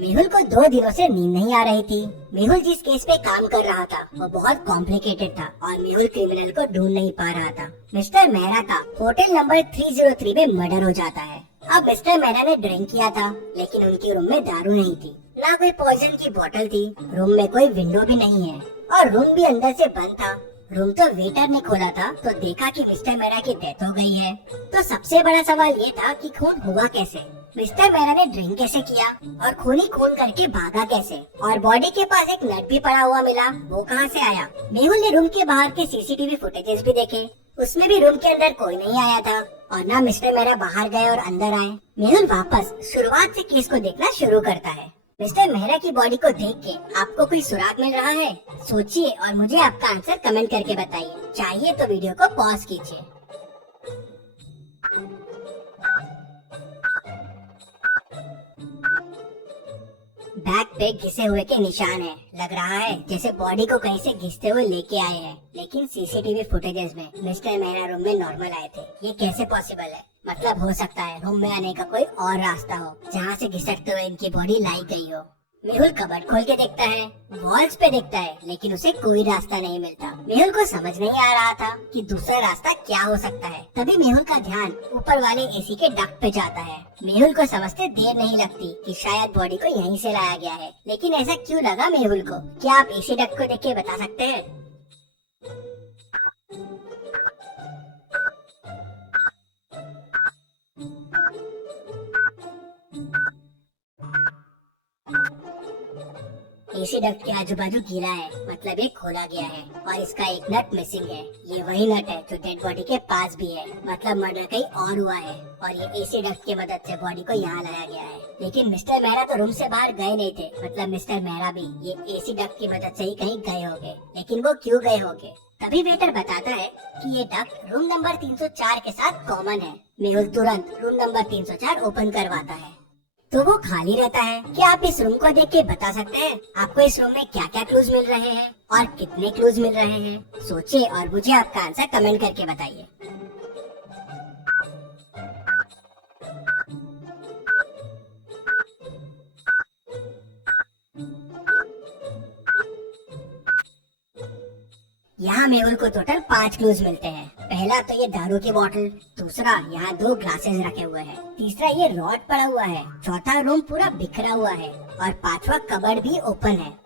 मेहुल को 2 दिनों से नींद नहीं आ रही थी। मेहुल जिस केस पे काम कर रहा था वो बहुत कॉम्प्लिकेटेड था और मेहुल क्रिमिनल को ढूंढ नहीं पा रहा था। मिस्टर मेहरा का होटल नंबर 303 में मर्डर हो जाता है। अब मिस्टर मेहरा ने ड्रिंक किया था लेकिन उनके रूम में दारू नहीं थी, ना कोई पॉइजन की बोतल थी, रूम में कोई विंडो भी नहीं है और रूम भी अंदर से बंद था। रूम तो वेटर ने खोला था तो देखा कि मिस्टर मेहरा की डेथ हो गई है। तो सबसे बड़ा सवाल ये था कि खून हुआ कैसे, मिस्टर मेहरा ने ड्रिंक कैसे किया और खून ही खून करके भागा कैसे, और बॉडी के पास एक नट भी पड़ा हुआ मिला, वो कहाँ से आया। मेहुल ने रूम के बाहर के सीसीटीवी फुटेजेस भी देखे, उसमें भी रूम के अंदर कोई नहीं आया था और ना मिस्टर मेहरा बाहर गए और अंदर आए। मेहुल वापस शुरुआत से केस को देखना शुरू करता है। मिस्टर मेहरा की बॉडी को देख के आपको कोई सुराग मिल रहा है? सोचिए और मुझे आपका आंसर कमेंट करके बताइए। चाहिए तो वीडियो को पॉज कीजिए। बैक पे घिसे हुए के निशान है। लग रहा है जैसे बॉडी को कहीं से घिसते हुए लेके आए हैं, लेकिन सीसीटीवी फुटेजेस में मिस्टर मेहरा रूम में नॉर्मल आए थे। ये कैसे पॉसिबल है? मतलब हो सकता है रूम में आने का कोई और रास्ता हो जहाँ से घिसटते हुए इनकी बॉडी लाई गई हो। मेहुल कबर्ड खोल के देखता है, वॉल्स पे देखता है, लेकिन उसे कोई रास्ता नहीं मिलता। मेहुल को समझ नहीं आ रहा था कि दूसरा रास्ता क्या हो सकता है। तभी मेहुल का ध्यान ऊपर वाले एसी के डक्ट पे जाता है। मेहुल को समझते देर नहीं लगती कि शायद बॉडी को यहीं से लाया गया है, लेकिन ऐसा क्यों लगा मेहुल को? क्या आप एसी डक्ट को देख के बता सकते हैं? एसी डक्ट के आजू बाजू गीला है, मतलब ये खोला गया है और इसका एक नट मिसिंग है। ये वही नट है जो डेड बॉडी के पास भी है, मतलब मर्डर कहीं और हुआ है और ये एसी डक्ट की मदद से बॉडी को यहाँ लाया गया है। लेकिन मिस्टर मेहरा तो रूम से बाहर गए नहीं थे, मतलब मिस्टर मेहरा भी ये एसी डक्ट की मदद से ही कहीं गए होंगे, लेकिन वो क्यों गए होंगे? तभी वेटर बताता है कि ये डक्ट रूम नंबर 304 के साथ कॉमन है। मेहुल तुरंत रूम नंबर 304 ओपन करवाता है तो वो खाली रहता है। क्या आप इस रूम को देख के बता सकते हैं आपको इस रूम में क्या क्या क्लूज मिल रहे हैं और कितने क्लूज मिल रहे हैं? सोचिए और मुझे आपका आंसर कमेंट करके बताइए। यहाँ मेहुल को टोटल 5 क्लूज मिलते हैं। पहला तो ये दारू की बोतल, दूसरा यहाँ 2 ग्लासेस रखे हुए हैं, तीसरा ये रॉड पड़ा हुआ है, चौथा रूम पूरा बिखरा हुआ है और पांचवा कबर्ड भी ओपन है।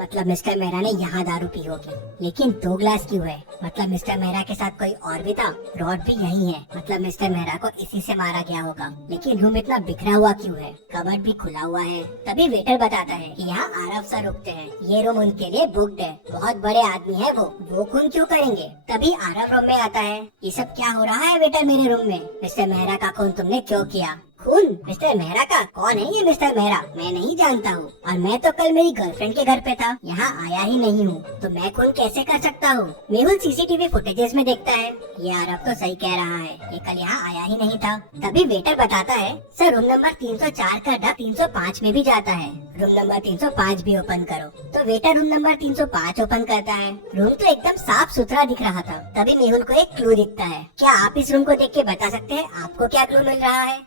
मतलब मिस्टर मेहरा ने यहाँ दारू पी होगी। लेकिन 2 ग्लास क्यों है? मतलब मिस्टर मेहरा के साथ कोई और भी था। रॉड भी यही है, मतलब मिस्टर मेहरा को इसी से मारा गया होगा। लेकिन रूम इतना बिखरा हुआ क्यों है? कबर्ड भी खुला हुआ है। तभी वेटर बताता है कि यहाँ आरव सर रुकते हैं, ये रूम उनके लिए बुक्ड है, बहुत बड़े आदमी है वो खून क्यों करेंगे? तभी आरव रूम में आता है। ये सब क्या हो रहा है वेटर मेरे रूम में? मिस्टर मेहरा का खून तुमने क्यों किया? खून मिस्टर मेहरा का? कौन है ये मिस्टर मेहरा? मैं नहीं जानता हूँ और मैं तो कल मेरी गर्लफ्रेंड के घर पे था, यहाँ आया ही नहीं हूँ, तो मैं खून कैसे कर सकता हूँ? मेहुल सीसीटीवी फुटेजेस में देखता है, ये आरव तो सही कह रहा है, ये कल यहाँ आया ही नहीं था। तभी वेटर बताता है, सर रूम नंबर 304 का डक 305 में भी जाता है, रूम नंबर 305 भी ओपन करो। तो वेटर रूम नंबर 305 ओपन करता है। रूम तो एकदम साफ सुथरा दिख रहा था। तभी मेहुल को एक क्लू दिखता है। क्या आप इस रूम को देख के बता सकते हैं आपको क्या क्लू मिल रहा है?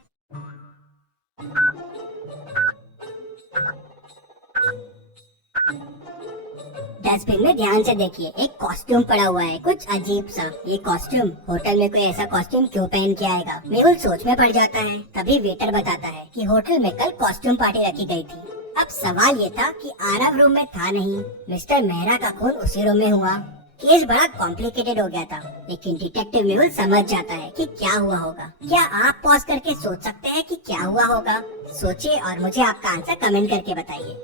डस्टबिन में ध्यान से देखिए, एक कॉस्ट्यूम पड़ा हुआ है, कुछ अजीब सा। ये कॉस्ट्यूम, होटल में कोई ऐसा कॉस्ट्यूम क्यों पहन के आएगा? मेहुल सोच में पड़ जाता है। तभी वेटर बताता है कि होटल में कल कॉस्ट्यूम पार्टी रखी गई थी। अब सवाल ये था कि आरव रूम में था नहीं, मिस्टर मेहरा का खून उसी रूम में हुआ। केस बड़ा कॉम्प्लिकेटेड हो गया था, लेकिन डिटेक्टिव मेहुल समझ जाता है कि क्या हुआ होगा। क्या आप पॉज करके सोच सकते हैं कि क्या हुआ होगा? सोचिए और मुझे आपका आंसर कमेंट करके बताइए।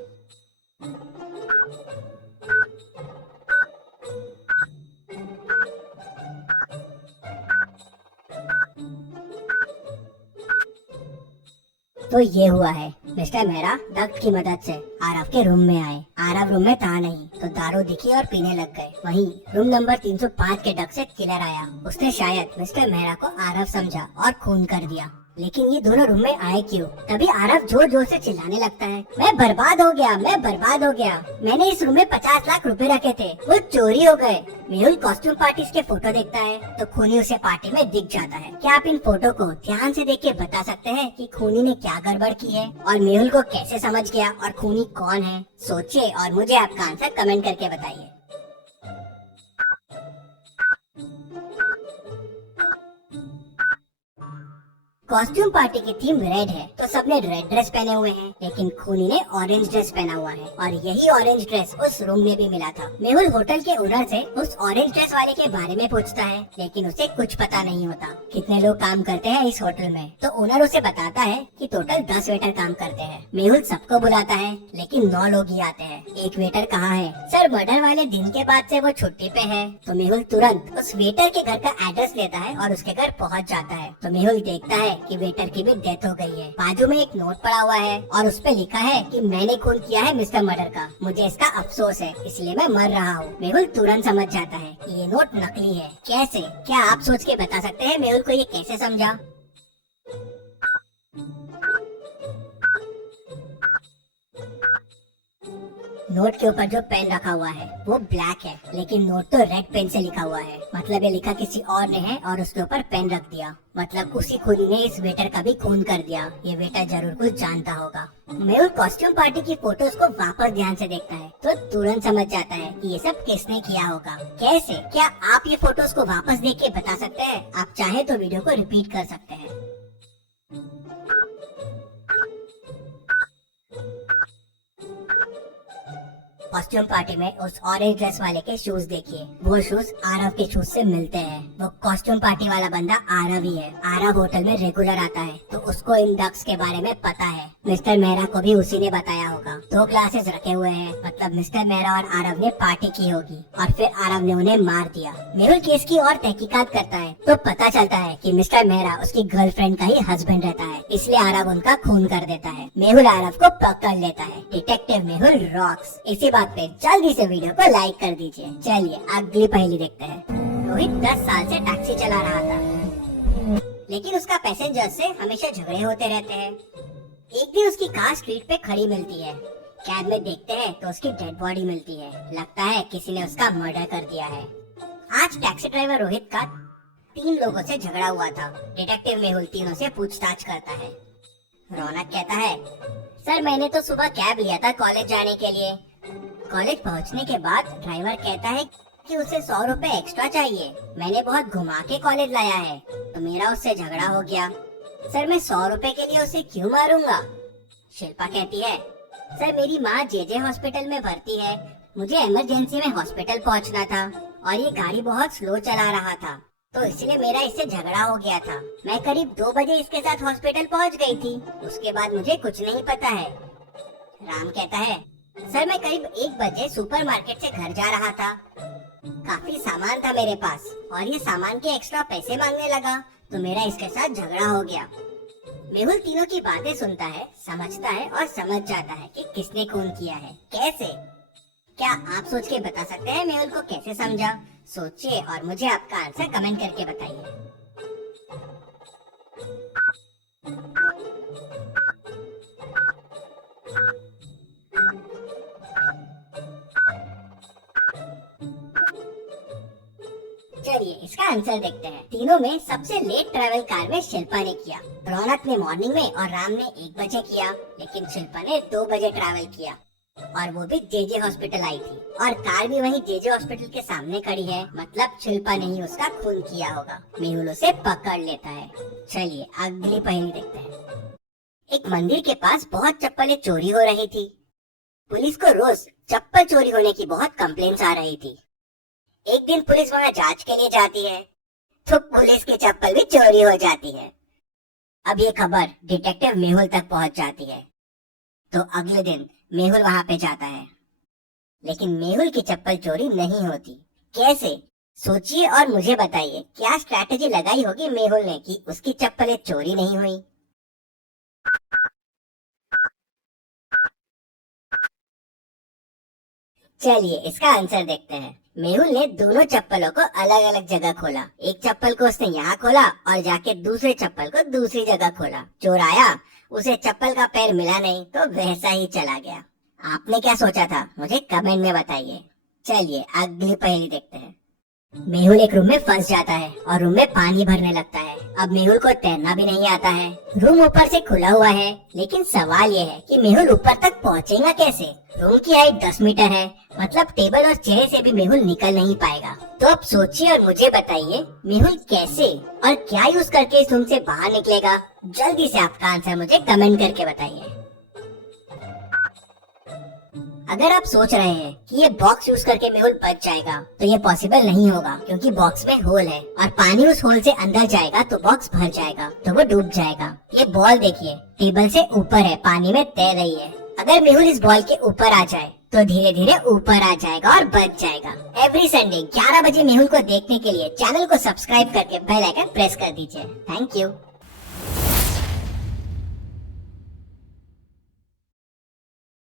तो ये हुआ है, मिस्टर मेहरा डक्ट की मदद से आरव के रूम में आए। आरव रूम में था नहीं तो दारू दिखी और पीने लग गए। वहीं रूम नंबर 305 के डक्ट से किलर आया। उसने शायद मिस्टर मेहरा को आरव समझा और खून कर दिया। लेकिन ये दोनों रूम में आए क्यों? तभी आरव जोर जोर से चिल्लाने लगता है, मैं बर्बाद हो गया, मैं बर्बाद हो गया, मैंने इस रूम में 50 लाख रुपए रखे थे, वो चोरी हो गए। मेहुल कॉस्ट्यूम पार्टीज के फोटो देखता है तो खूनी उसे पार्टी में दिख जाता है। क्या आप इन फोटो को ध्यान से देख के बता सकते हैं कि खूनी ने क्या गड़बड़ की है और मेहुल को कैसे समझ गया और खूनी कौन है? सोचिए और मुझे आपका आंसर कमेंट करके बताइए। कॉस्ट्यूम पार्टी की थीम रेड है तो सबने रेड ड्रेस पहने हुए हैं, लेकिन खूनी ने ऑरेंज ड्रेस पहना हुआ है और यही ऑरेंज ड्रेस उस रूम में भी मिला था। मेहुल होटल के ओनर से उस ऑरेंज ड्रेस वाले के बारे में पूछता है, लेकिन उसे कुछ पता नहीं होता कितने लोग काम करते हैं इस होटल में। तो ओनर उसे बताता है कि टोटल 10 वेटर काम करते हैं। मेहुल सबको बुलाता है लेकिन 9 लोग ही आते हैं। एक वेटर कहाँ है? सर मर्डर वाले दिन के बाद से वो छुट्टी पे है। तो मेहुल तुरंत उस वेटर के घर का एड्रेस लेता है और उसके घर पहुँच जाता है। तो मेहुल देखता है कि वेटर की भी डेथ हो गई है। बाजू में एक नोट पड़ा हुआ है और उस पे लिखा है कि मैंने खून किया है मिस्टर मर्डर का, मुझे इसका अफसोस है, इसलिए मैं मर रहा हूँ। मेहुल तुरंत समझ जाता है कि ये नोट नकली है। कैसे? क्या आप सोच के बता सकते हैं मेहुल को ये कैसे समझा? नोट के ऊपर जो पेन रखा हुआ है वो ब्लैक है, लेकिन नोट तो रेड पेन से लिखा हुआ है। मतलब ये लिखा किसी और ने है और उसके ऊपर पेन रख दिया। मतलब उसी खूनी ने इस वेटर का भी खून कर दिया। ये वेटर जरूर कुछ जानता होगा। मेहुल कॉस्ट्यूम पार्टी की फोटोज को वापस ध्यान से देखता है तो तुरंत समझ जाता है कि ये सब किसने किया होगा। कैसे? क्या आप ये फोटोज को वापस देख के बता सकते हैं? आप चाहे तो वीडियो को रिपीट कर सकते हैं। कॉस्ट्यूम पार्टी में उस ऑरेंज ड्रेस वाले के शूज देखिए, वो शूज आरव के शूज से मिलते हैं। वो कॉस्ट्यूम पार्टी वाला बंदा आरव ही है। आरव होटल में रेगुलर आता है तो उसको इन डक्स के बारे में पता है। मिस्टर मेहरा को भी उसी ने बताया होगा। 2 ग्लासेस रखे हुए हैं, मतलब मिस्टर मेहरा और आरव ने पार्टी की होगी और फिर आरव ने उन्हें मार दिया। मेहुल केस की और तहकीकात करता है तो पता चलता है कि मिस्टर मेहरा उसकी गर्लफ्रेंड का ही हस्बैंड रहता है, इसलिए आरव उनका खून कर देता है। मेहुल आरव को पकड़ लेता है। Detective Mehul rocks. इसी बात पे जल्दी से वीडियो को लाइक कर दीजिए। चलिए अगली पहेली देखते हैं। रोहित 10 साल से टैक्सी चला रहा था, लेकिन उसका पैसेंजर से हमेशा झगड़े होते रहते हैं। एक दिन उसकी कार स्ट्रीट पे खड़ी मिलती है। कैब में देखते हैं तो उसकी डेड बॉडी मिलती है। लगता है किसी ने उसका मर्डर कर दिया है। आज टैक्सी ड्राइवर रोहित का 3 लोगों से झगड़ा हुआ था। डिटेक्टिव मेहुल तीनों से पूछताछ करता है। रौनक कहता है, सर मैंने तो सुबह कैब लिया था कॉलेज जाने के लिए। कॉलेज पहुंचने के बाद ड्राइवर कहता है कि उसे 100 रुपए एक्स्ट्रा चाहिए। मैंने बहुत घुमा के कॉलेज लाया है तो मेरा उससे झगड़ा हो गया। सर मैं 100 रुपए के लिए उसे क्यों मारूंगा? शिल्पा कहती है, सर मेरी माँ जेजे हॉस्पिटल में भर्ती है, मुझे इमरजेंसी में हॉस्पिटल पहुंचना था और ये गाड़ी बहुत स्लो चला रहा था तो इसलिए मेरा इससे झगड़ा हो गया था। मैं करीब 2 बजे इसके साथ हॉस्पिटल पहुंच गई थी, उसके बाद मुझे कुछ नहीं पता है। राम कहता है, सर मैं करीब 1 बजे सुपरमार्केट से घर जा रहा था। काफी सामान था मेरे पास और ये सामान के एक्स्ट्रा पैसे मांगने लगा तो मेरा इसके साथ झगड़ा हो गया। मेहुल तीनों की बातें सुनता है, समझता है और समझ जाता है कि किसने खून किया है। कैसे? क्या आप सोच के बता सकते हैं मेहुल को कैसे समझा? सोचिए और मुझे आपका आंसर कमेंट करके बताइए। चलिए इसका आंसर देखते हैं। तीनों में सबसे लेट ट्रैवल कार में शिल्पा ने किया। रौनक ने मॉर्निंग में और राम ने 1 बजे किया, लेकिन शिल्पा ने 2 बजे ट्रैवल किया और वो भी जेजे हॉस्पिटल आई थी और कार भी वहीं जेजे हॉस्पिटल के सामने खड़ी है। मतलब शिल्पा ने ही उसका खून किया होगा। मेहुल उसे पकड़ लेता है। चलिए अगली पहेली देखते हैं। एक मंदिर के पास बहुत चप्पलें चोरी हो रही थी। पुलिस को रोज चप्पल चोरी होने की बहुत कंप्लेंट्स आ रही थी। एक दिन पुलिस वहाँ जांच के लिए जाती है तो पुलिस की चप्पल भी चोरी हो जाती है। अब ये खबर डिटेक्टिव मेहुल तक पहुंच जाती है तो अगले दिन मेहुल वहाँ पे जाता है, लेकिन मेहुल की चप्पल चोरी नहीं होती। कैसे? सोचिए और मुझे बताइए क्या स्ट्रैटेजी लगाई होगी मेहुल ने कि उसकी चप्पलें चोरी नहीं हुई। चलिए इसका आंसर देखते हैं। मेहुल ने दोनों चप्पलों को अलग अलग जगह खोला। एक चप्पल को उसने यहाँ खोला और जाके दूसरे चप्पल को दूसरी जगह खोला। चोर आया, उसे चप्पल का पैर मिला नहीं तो वैसा ही चला गया। आपने क्या सोचा था मुझे कमेंट में बताइए। चलिए अगली पहेली देखते हैं। मेहुल एक रूम में फंस जाता है और रूम में पानी भरने लगता है। अब मेहुल को तैरना भी नहीं आता है। रूम ऊपर से खुला हुआ है, लेकिन सवाल ये है कि मेहुल ऊपर तक पहुंचेगा कैसे। रूम की हाइट 10 मीटर है, मतलब टेबल और चेहरे से भी मेहुल निकल नहीं पाएगा। तो अब सोचिए और मुझे बताइए मेहुल कैसे और क्या यूज करके इस रूम से बाहर निकलेगा। जल्दी से आपका आंसर मुझे कमेंट करके बताइए। अगर आप सोच रहे हैं कि ये बॉक्स यूज करके मेहुल बच जाएगा, तो ये पॉसिबल नहीं होगा, क्योंकि बॉक्स में होल है और पानी उस होल से अंदर जाएगा तो बॉक्स भर जाएगा, तो वो डूब जाएगा। ये बॉल देखिए टेबल से ऊपर है, पानी में तैर रही है। अगर मेहुल इस बॉल के ऊपर आ जाए तो धीरे धीरे ऊपर आ जाएगा और बच जाएगा। एवरी संडे 11 बजे मेहुल को देखने के लिए चैनल को सब्सक्राइब करके बेल आइकन प्रेस कर दीजिए। Thank you.